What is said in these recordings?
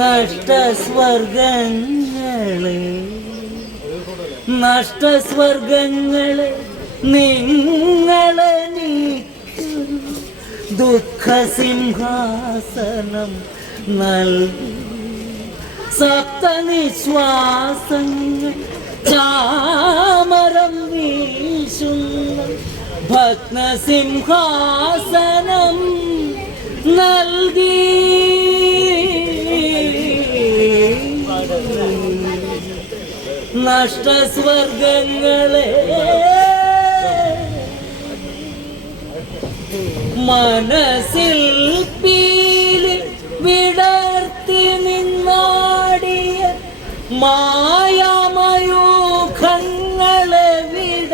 നഷ്ടസ്വർഗങ്ങളെ. നഷ്ടസ്വർഗങ്ങളെ നിങ്ങളെ ദുഃഖസിംഹാസനം നൽകി സപ്തനിശ്വാസങ്ങൾ ചാമരം വീശുന്ന. ഭഗ്നസിംഹാസനം നൽകി നഷ്ടസ്വർഗങ്ങളെ മനസ്സിൽ പീലി വിടർത്തി നിന്നാടിയ മായാമയൂഖങ്ങളെ വിട.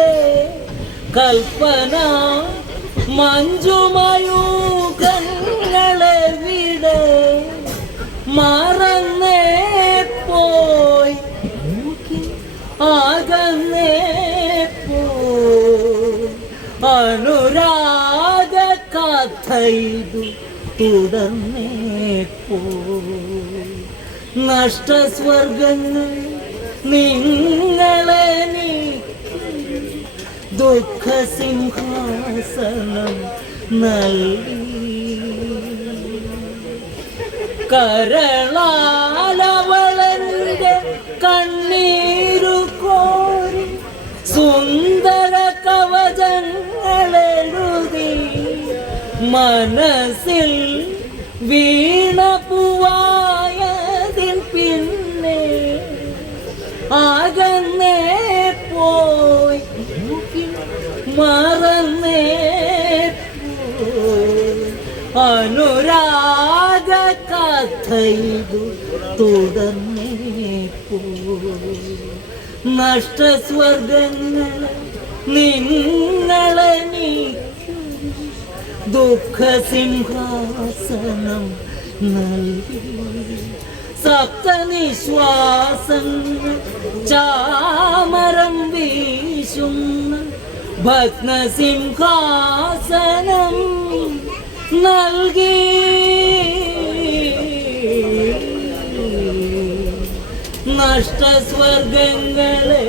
കൽപ്പന മഞ്ജുമയൂഖങ്ങളെ അനുരാഗ കഥയിതു തുടർന്നേ പോ നഷ്ടസ്വർഗങ്ങൾ നിങ്ങളെ ദുഃഖ ദുഃഖസിംഹാസനം നൽകി. കരളാലവളന്റെ മനസ്സിൽ വീണ പൂവായതിൻ പിന്നെ ആകന്നേ പോയി മറന്നേ അനുരാഗ കഥയിതു തുടർന്നേ പോയി. നഷ്ടസ്വർഗങ്ങൾ നിങ്ങളെ നീക്കി ദുഃഖസിംഹാസനം നൽകി. സപ്തനിശ്വാസങ്ങൾ ചാമരം വീശുന്ന ഭഗ്നസിംഹാസനം നൽകി. നഷ്ടസ്വർഗങ്ങളെ